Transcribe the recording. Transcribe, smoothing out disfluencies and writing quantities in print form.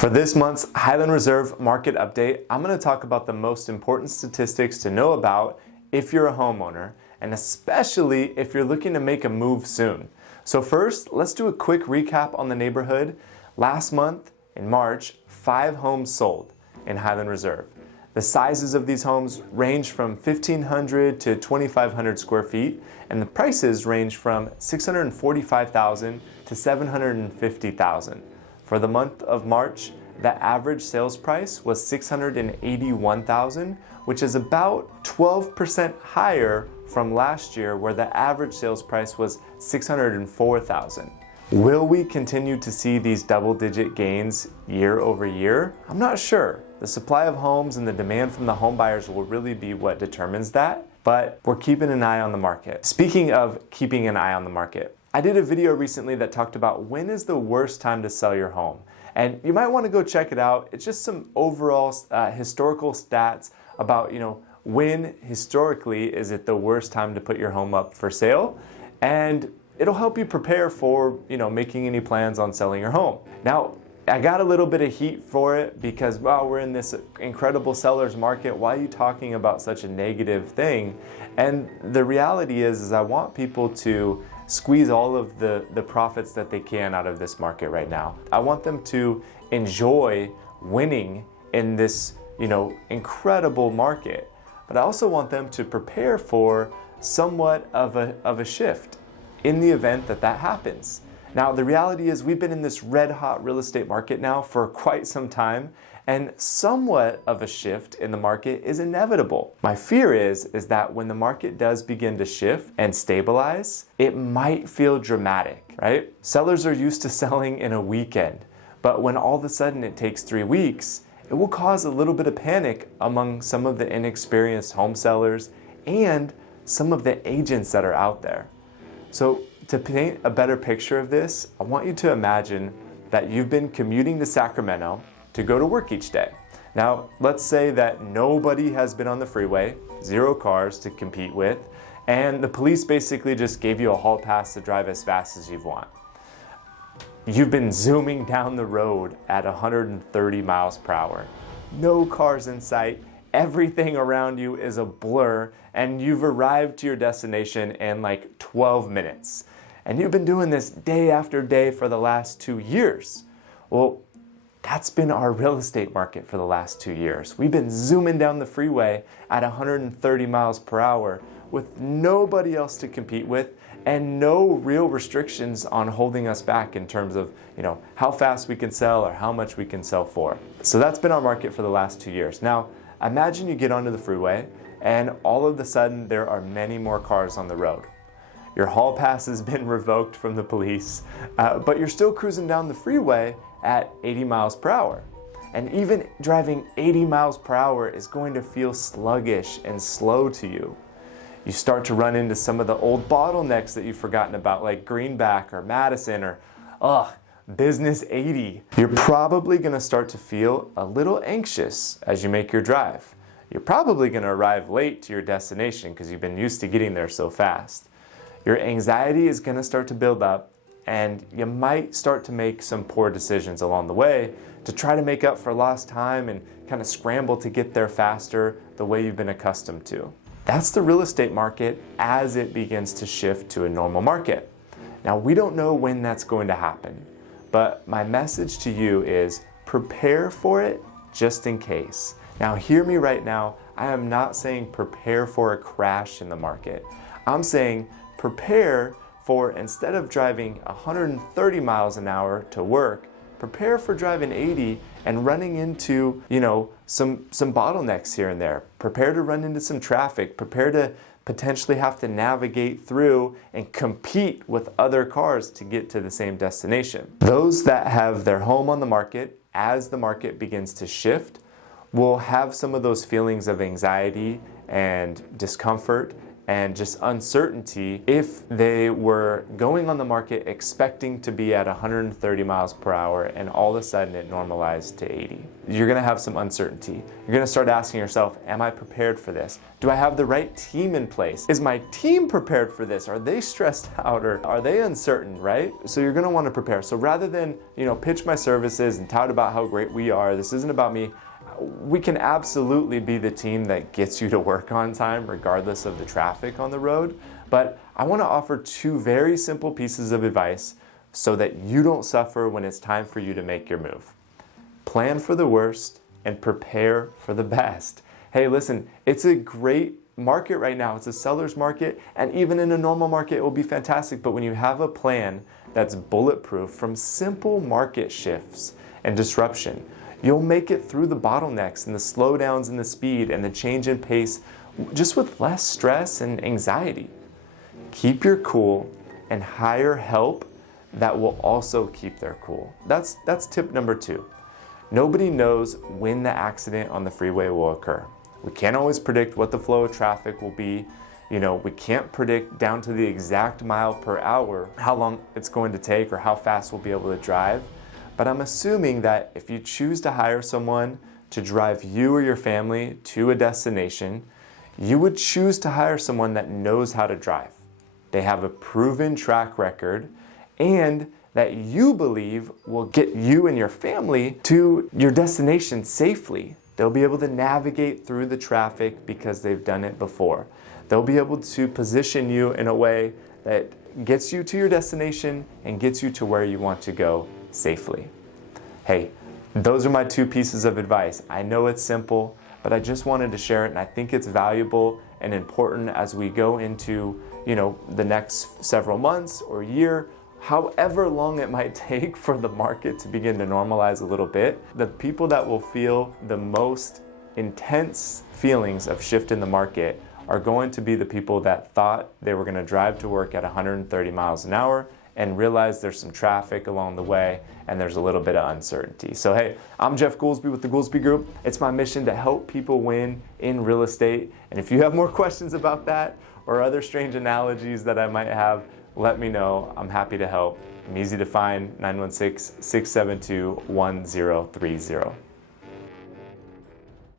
For this month's Highland Reserve Market Update, I'm going to talk about the most important statistics to know about if you're a homeowner, and especially if you're looking to make a move soon. So first, let's do a quick recap on the neighborhood. Last month, in March, 5 homes sold in Highland Reserve. The sizes of these homes range from 1,500 to 2,500 square feet, and the prices range from $645,000 to $750,000. For the month of March, the average sales price was $681,000, which is about 12% higher from last year, where the average sales price was $604,000. Will we continue to see these double-digit gains year over year? I'm not sure. The supply of homes and the demand from the home buyers will really be what determines that, but we're keeping an eye on the market. Speaking of keeping an eye on the market, I did a video recently that talked about when is the worst time to sell your home. And you might want to go check it out. It's just some overall historical stats about, when historically is it the worst time to put your home up for sale. And it'll help you prepare for, making any plans on selling your home. Now, I got a little bit of heat for it because, wow, we're in this incredible seller's market. Why are you talking about such a negative thing? And the reality is I want people to squeeze all of the profits that they can out of this market right now. I want them to enjoy winning in this, incredible market. But I also want them to prepare for somewhat of a shift in the event that that happens. Now, the reality is we've been in this red hot real estate market now for quite some time, and somewhat of a shift in the market is inevitable. My fear is that when the market does begin to shift and stabilize, it might feel dramatic, right? Sellers are used to selling in a weekend, but when all of a sudden it takes 3 weeks, it will cause a little bit of panic among some of the inexperienced home sellers and some of the agents that are out there. So to paint a better picture of this, I want you to imagine that you've been commuting to Sacramento to go to work each day. Now, let's say that nobody has been on the freeway, 0 cars to compete with, and the police basically just gave you a hall pass to drive as fast as you want. You've been zooming down the road at 130 miles per hour. No cars in sight, everything around you is a blur, and you've arrived to your destination in like 12 minutes. And you've been doing this day after day for the last 2 years. Well, that's been our real estate market for the last 2 years. We've been zooming down the freeway at 130 miles per hour with nobody else to compete with and no real restrictions on holding us back in terms of, how fast we can sell or how much we can sell for. So that's been our market for the last 2 years. Now, imagine you get onto the freeway and all of a sudden there are many more cars on the road. Your hall pass has been revoked from the police, but you're still cruising down the freeway at 80 miles per hour. And even driving 80 miles per hour is going to feel sluggish and slow to you. You start to run into some of the old bottlenecks that you've forgotten about, like Greenback or Madison or, Business 80. You're probably going to start to feel a little anxious as you make your drive. You're probably going to arrive late to your destination because you've been used to getting there so fast. Your anxiety is going to start to build up, and you might start to make some poor decisions along the way to try to make up for lost time and kind of scramble to get there faster the way you've been accustomed to. That's the real estate market as it begins to shift to a normal market. Now, we don't know when that's going to happen, but my message to you is prepare for it just in case. Now, hear me right now. I am not saying prepare for a crash in the market. I'm saying prepare for, instead of driving 130 miles an hour to work, prepare for driving 80 and running into, some bottlenecks here and there. Prepare to run into some traffic. Prepare to potentially have to navigate through and compete with other cars to get to the same destination. Those that have their home on the market as the market begins to shift will have some of those feelings of anxiety and discomfort and just uncertainty if they were going on the market expecting to be at 130 miles per hour and all of a sudden it normalized to 80. You're gonna have some uncertainty. You're gonna start asking yourself, am I prepared for this? Do I have the right team in place? Is my team prepared for this? Are they stressed out or are they uncertain, right? So you're gonna wanna prepare. So rather than, pitch my services and tout about how great we are, this isn't about me, we can absolutely be the team that gets you to work on time regardless of the traffic on the road. But I want to offer two very simple pieces of advice so that you don't suffer when it's time for you to make your move. Plan for the worst and prepare for the best. Hey, listen, it's a great market right now. It's a seller's market, and even in a normal market, it will be fantastic. But when you have a plan that's bulletproof from simple market shifts and disruption, you'll make it through the bottlenecks and the slowdowns in the speed and the change in pace just with less stress and anxiety. Keep your cool and hire help that will also keep their cool. That's tip number 2. Nobody knows when the accident on the freeway will occur. We can't always predict what the flow of traffic will be. We can't predict down to the exact mile per hour how long it's going to take or how fast we'll be able to drive. But I'm assuming that if you choose to hire someone to drive you or your family to a destination, you would choose to hire someone that knows how to drive. They have a proven track record and that you believe will get you and your family to your destination safely. They'll be able to navigate through the traffic because they've done it before. They'll be able to position you in a way that gets you to your destination and gets you to where you want to go safely. Hey, those are my 2 pieces of advice. I know it's simple, but I just wanted to share it, and I think it's valuable and important as we go into, the next several months or year, however long it might take for the market to begin to normalize a little bit. The people that will feel the most intense feelings of shift in the market are going to be the people that thought they were going to drive to work at 130 miles an hour and realize there's some traffic along the way and there's a little bit of uncertainty. So hey, I'm Jeff Goolsby with the Goolsby Group. It's my mission to help people win in real estate. And if you have more questions about that or other strange analogies that I might have, let me know. I'm happy to help. I'm easy to find, 916-672-1030.